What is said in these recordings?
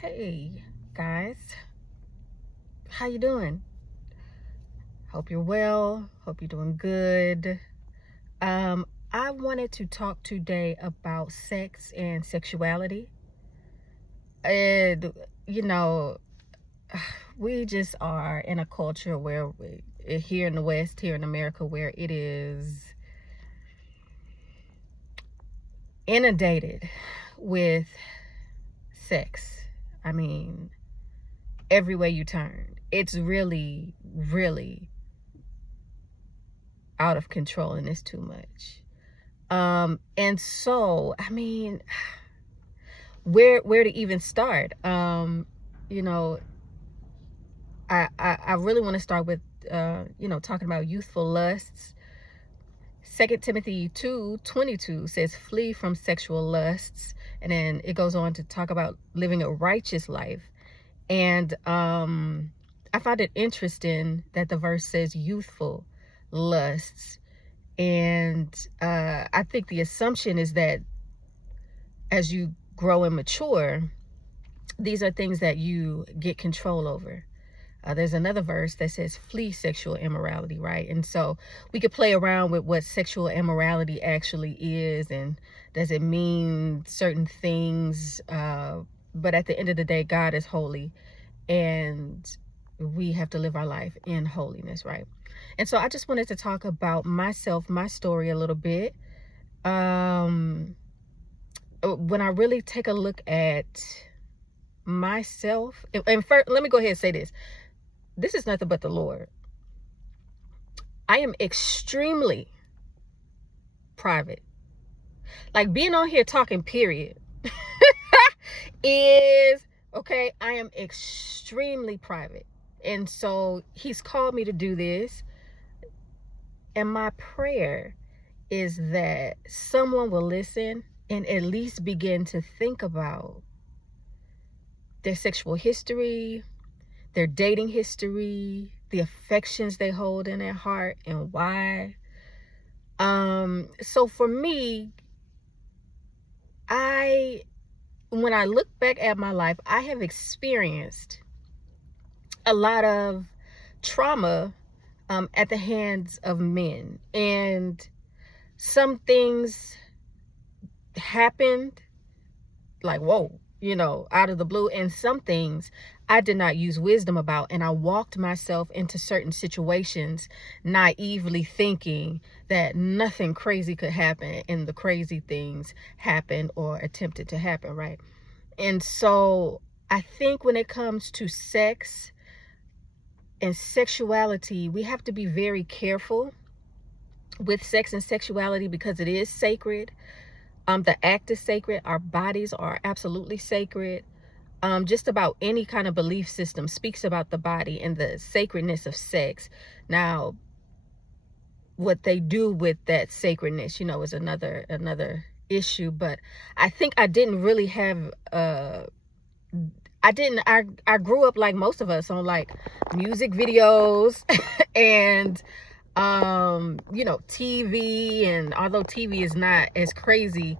Hey guys, how you doing? Hope you're well. Hope you're doing good. I wanted to talk today about sex and sexuality. And you know, we just are in a culture where here in the West, here in America, where it is inundated with sex. I mean, every way you turn, it's really, really out of control, and it's too much. And so, I mean, where to even start? You know, I really want to start with talking about youthful lusts. 2 Timothy 2:22 says, "Flee from sexual lusts," and then it goes on to talk about living a righteous life. And I find it interesting that the verse says youthful lusts. And I think the assumption is that as you grow and mature, these are things that you get control over. There's another verse that says flee sexual immorality, right? And so we could play around with what sexual immorality actually is, and does it mean certain things? But at the end of the day, God is holy, and we have to live our life in holiness, right? And so I just wanted to talk about myself, my story a little bit. When I really take a look at myself, and first, let me go ahead and say this. This is nothing but the Lord. I am extremely private. Like, being on here talking, period, is okay. I am extremely private. And so he's called me to do this. And my prayer is that someone will listen and at least begin to think about their sexual history, their dating history, the affections they hold in their heart, and why. So for me, when I look back at my life, I have experienced a lot of trauma at the hands of men. And some things happened like, whoa, out of the blue. And some things I did not use wisdom about. And I walked myself into certain situations naively thinking that nothing crazy could happen. And the crazy things happened or attempted to happen, right? And so I think when it comes to sex and sexuality, we have to be very careful with sex and sexuality because it is sacred. The act is sacred. Our bodies are absolutely sacred. Just about any kind of belief system speaks about the body and the sacredness of sex. Now, what they do with that sacredness, is another issue. But I think I didn't really have I grew up like most of us on like music videos and TV. And although TV is not as crazy,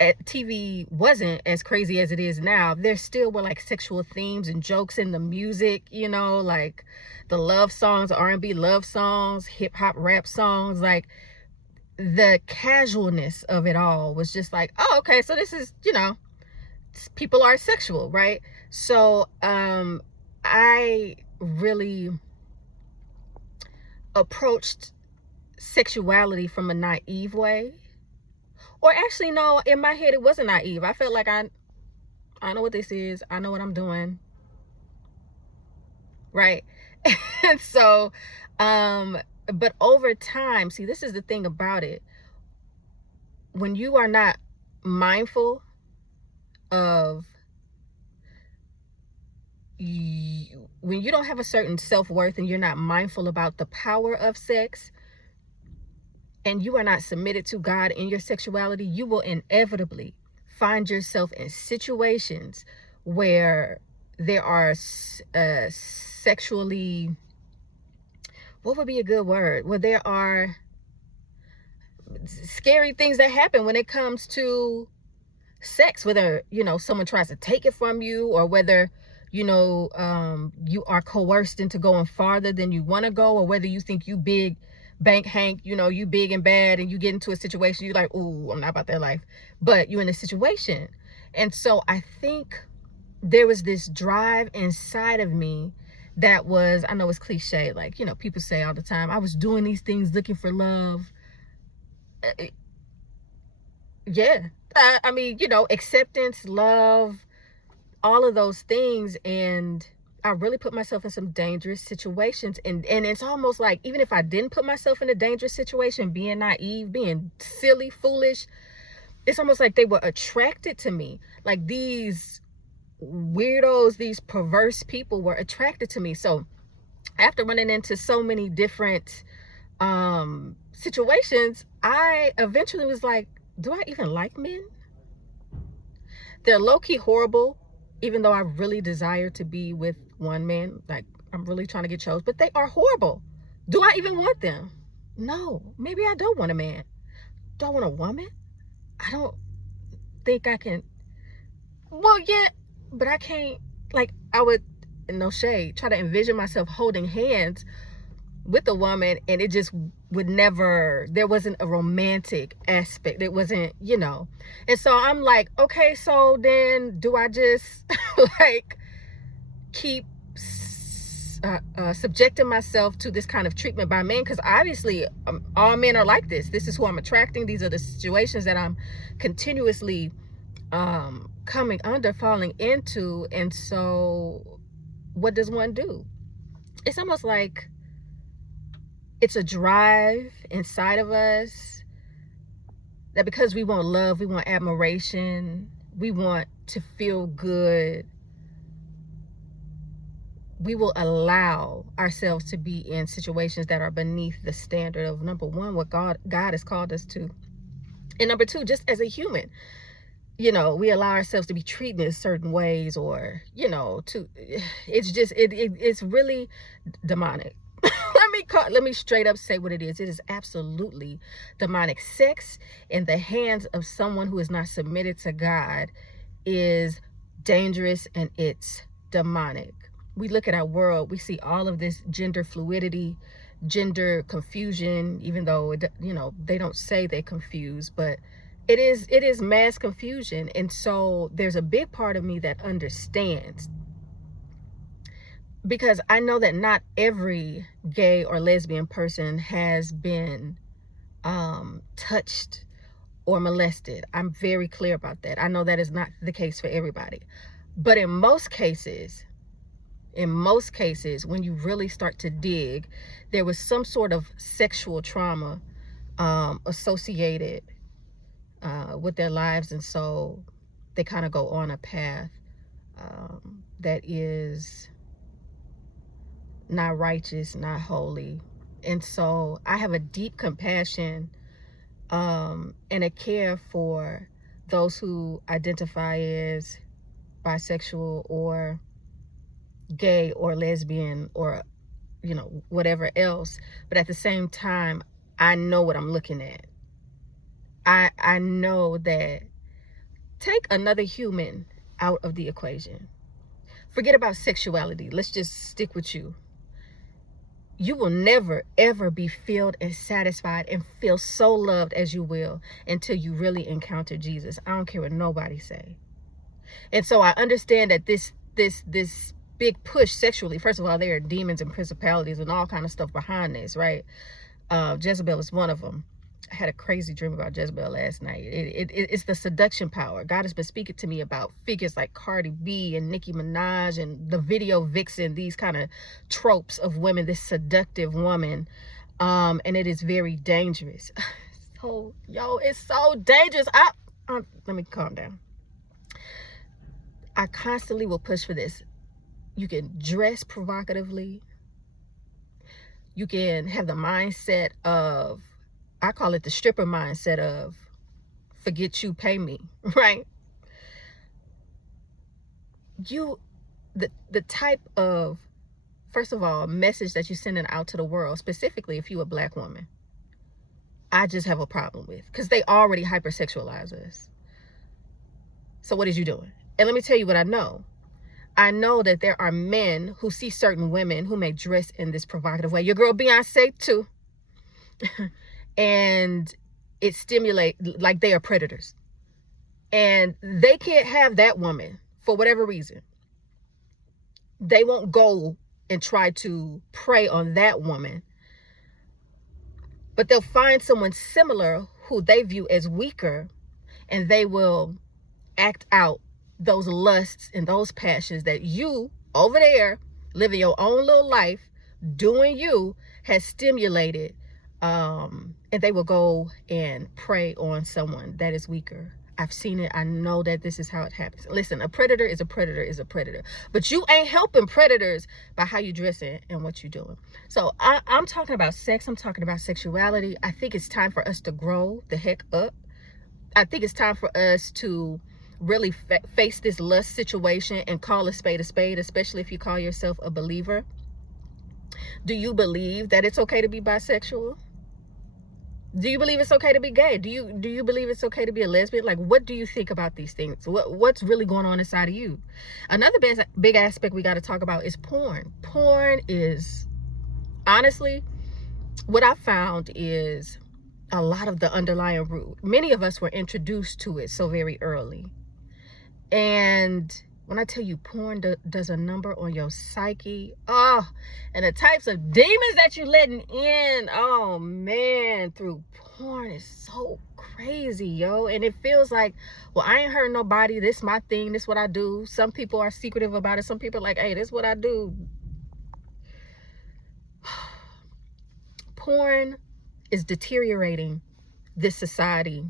TV wasn't as crazy as it is now, there still were like sexual themes and jokes in the music, like the love songs, R&B love songs, hip hop rap songs. Like, the casualness of it all was just like, oh, okay, so this is, people are sexual, right? So I really approached sexuality from a naive way. Or actually, no, in my head it wasn't naive. I felt like I know what this is. I know what I'm doing, right? And so but over time, see, this is the thing about it. When you are not mindful of when you don't have a certain self-worth and you're not mindful about the power of sex, and you are not submitted to God in your sexuality, you will inevitably find yourself in situations where there are sexually, what would be a good word? Where there are scary things that happen when it comes to sex, whether, someone tries to take it from you, or whether, you are coerced into going farther than you want to go, or whether you think you big bank Hank, you big and bad, and you get into a situation, you're like, ooh, I'm not about that life, but you're in a situation. And so I think there was this drive inside of me that was, I know it's cliche, like, people say all the time, I was doing these things looking for love. Uh, yeah. I mean, acceptance, love, all of those things. And I really put myself in some dangerous situations. And it's almost like, even if I didn't put myself in a dangerous situation, being naive, being silly, foolish, it's almost like they were attracted to me. Like these weirdos, these perverse people were attracted to me. So after running into so many different situations, I eventually was like, do I even like men? They're low-key horrible, even though I really desire to be with one man. Like, I'm really trying to get chose, but they are horrible. Do I even want them? No. Maybe I don't want a man. Do I want a woman? I don't think I can. Well, yeah, but I can't. Like, I would, no shade, try to envision myself holding hands with a woman, and it just would never, there wasn't a romantic aspect. It wasn't, and so I'm like, okay, so then do I just like keep subjecting myself to this kind of treatment by men? Because obviously all men are like this. This is who I'm attracting. These are the situations that I'm continuously coming under, falling into. And so what does one do? It's almost like it's a drive inside of us that because we want love, we want admiration, we want to feel good, we will allow ourselves to be in situations that are beneath the standard of, number one, what God has called us to. And number two, just as a human, we allow ourselves to be treated in certain ways, or, it's just, it's really demonic. Let me straight up say what it is. It is absolutely demonic. Sex in the hands of someone who is not submitted to God is dangerous, and it's demonic. We look at our world, we see all of this gender fluidity, gender confusion, even though they don't say they confuse, but it is mass confusion. And so there's a big part of me that understands, because I know that not every gay or lesbian person has been touched or molested. I'm very clear about that. I know that is not the case for everybody. But in most cases, when you really start to dig, there was some sort of sexual trauma associated with their lives. And so they kind of go on a path that is not righteous, not holy. And so I have a deep compassion and a care for those who identify as bisexual or gay or lesbian or whatever else. But at the same time, I know what I'm looking at. I know that take another human out of the equation. Forget about sexuality. Let's just stick with you. You will never, ever be filled and satisfied and feel so loved as you will until you really encounter Jesus. I don't care what nobody say. And so I understand that this big push sexually, first of all, there are demons and principalities and all kind of stuff behind this, right? Jezebel is one of them. I had a crazy dream about Jezebel last night. It's the seduction power. God has been speaking to me about figures like Cardi B and Nicki Minaj and the video vixen, these kind of tropes of women, this seductive woman. And it is very dangerous. So, it's so dangerous. Let me calm down. I constantly will push for this. You can dress provocatively. You can have the mindset of, I call it the stripper mindset of, forget you, pay me, right? The type of, first of all, message that you're sending out to the world, specifically if you're a black woman, I just have a problem with, because they already hypersexualize us. So what is you doing? And let me tell you what I know. I know that there are men who see certain women who may dress in this provocative way. Your girl Beyonce too. And it stimulates, like they are predators. And they can't have that woman for whatever reason. They won't go and try to prey on that woman. But they'll find someone similar who they view as weaker, and they will act out those lusts and those passions that you over there living your own little life doing you has stimulated, and they will go and prey on someone that is weaker. I've seen it. I know that this is how it happens. Listen, a predator is a predator is a predator, but you ain't helping predators by how you dressing and what you doing. So I'm talking about sex. I'm talking about sexuality. I think it's time for us to grow the heck up. I think it's time for us to really face this lust situation and call a spade, especially if you call yourself a believer. Do you believe that it's okay to be bisexual? Do you believe it's okay to be gay? Do you believe it's okay to be a lesbian? Like, what do you think about these things? What's really going on inside of you? Another big aspect we got to talk about is porn. Porn is, honestly, what I found is a lot of the underlying root. Many of us were introduced to it so very early. And when I tell you porn does a number on your psyche, and the types of demons that you're letting in, oh man, through porn is so crazy, yo. And it feels like, well, I ain't hurt nobody. This my thing. This what I do. Some people are secretive about it. Some people are like, hey, this what I do. Porn is deteriorating this society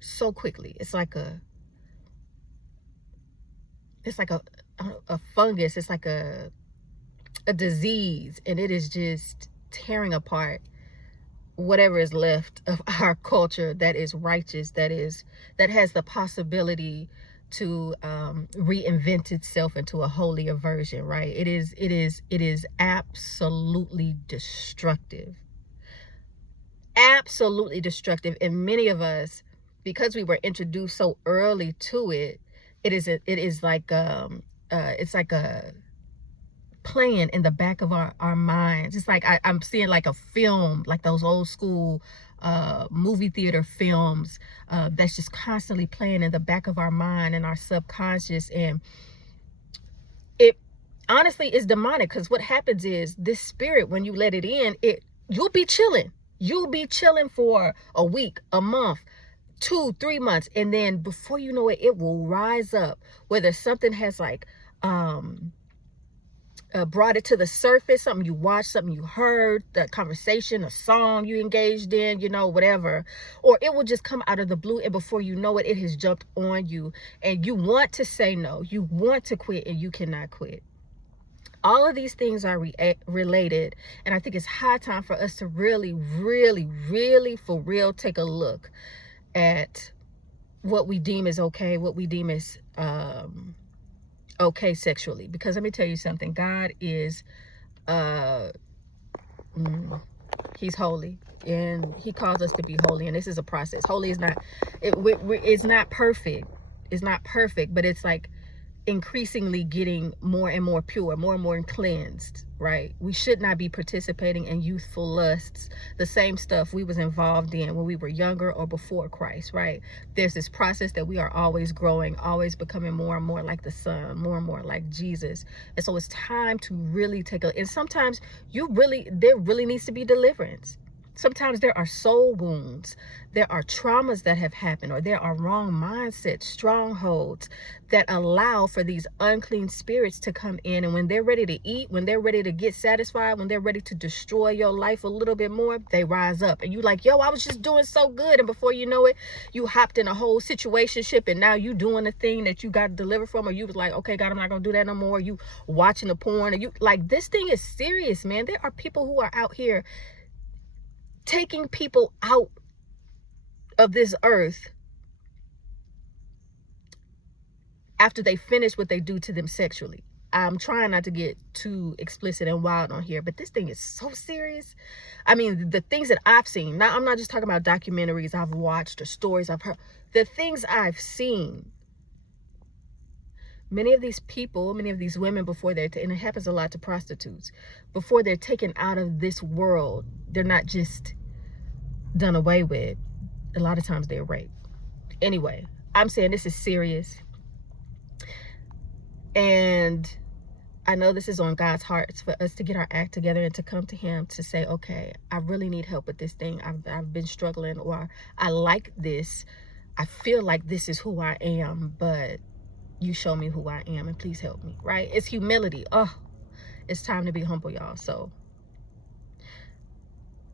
so quickly. It's like a fungus. It's like a disease, and it is just tearing apart whatever is left of our culture that is righteous, that has the possibility to reinvent itself into a holier version, right? It is absolutely destructive. Absolutely destructive. And many of us, because we were introduced so early to it, it is like it's like a playing in the back of our minds. It's like I'm seeing like a film, like those old school movie theater films that's just constantly playing in the back of our mind and our subconscious. And it honestly is demonic, because what happens is this spirit, when you let it in, you'll be chilling. You'll be chilling for a week, a month, 2-3 months, and then before you know it, it will rise up. Whether something has like brought it to the surface, something you watched, something you heard, the conversation, a song you engaged in, whatever, or it will just come out of the blue, and before you know it, it has jumped on you, and you want to say no, you want to quit, and you cannot quit. All of these things are related, and I think it's high time for us to really, really, really, for real, take a look at what we deem is okay, what we deem is okay sexually. Because let me tell you something, God is he's holy, and he calls us to be holy, and this is a process. Holy is not, it's not perfect. It's not perfect, but it's like increasingly getting more and more pure, more and more cleansed, right? We should not be participating in youthful lusts, the same stuff we was involved in when we were younger or before Christ, right? There's this process that we are always growing, always becoming more and more like the Son, more and more like Jesus. And so it's time to really and sometimes there really needs to be deliverance. Sometimes there are soul wounds, there are traumas that have happened, or there are wrong mindsets, strongholds that allow for these unclean spirits to come in. And when they're ready to eat, when they're ready to get satisfied, when they're ready to destroy your life a little bit more, they rise up. And you like, yo, I was just doing so good. And before you know it, you hopped in a whole situationship, and now you doing the thing that you got to deliver from, or you was like, okay, God, I'm not going to do that no more. You watching the porn, and you like, this thing is serious, man. There are people who are out here taking people out of this earth after they finish what they do to them sexually. I'm trying not to get too explicit and wild on here, but this thing is so serious. I mean, the things that I've seen, now I'm not just talking about documentaries I've watched or stories I've heard, the things I've seen. Many of these people, many of these women, before they're, and it happens a lot to prostitutes, before they're taken out of this world, they're not just done away with. A lot of times they're raped. Anyway, I'm saying this is serious. And I know this is on God's heart for us to get our act together and to come to him to say, okay, I really need help with this thing. I've been struggling, or I like this. I feel like this is who I am, but you show me who I am and please help me, right? It's humility. Oh, it's time to be humble, y'all. So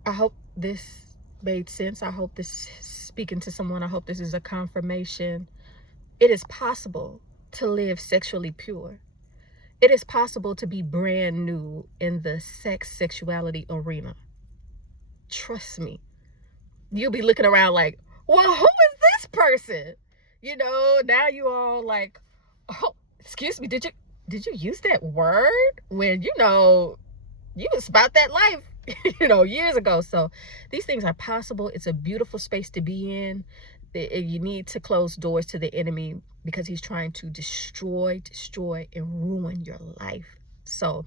I hope this made sense. I hope this speaking to someone. I hope this is a confirmation. It is possible to live sexually pure. It is possible to be brand new in the sexuality arena. Trust me. You'll be looking around like, well, who is this person? You know, now you all like, oh, excuse me, did you use that word when, you know, you was about that life, you know, years ago. So these things are possible. It's a beautiful space to be in. You need to close doors to the enemy because he's trying to destroy, and ruin your life. So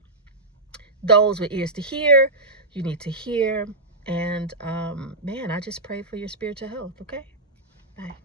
those with ears to hear, you need to hear. And man, I just pray for your spiritual health. Okay, bye.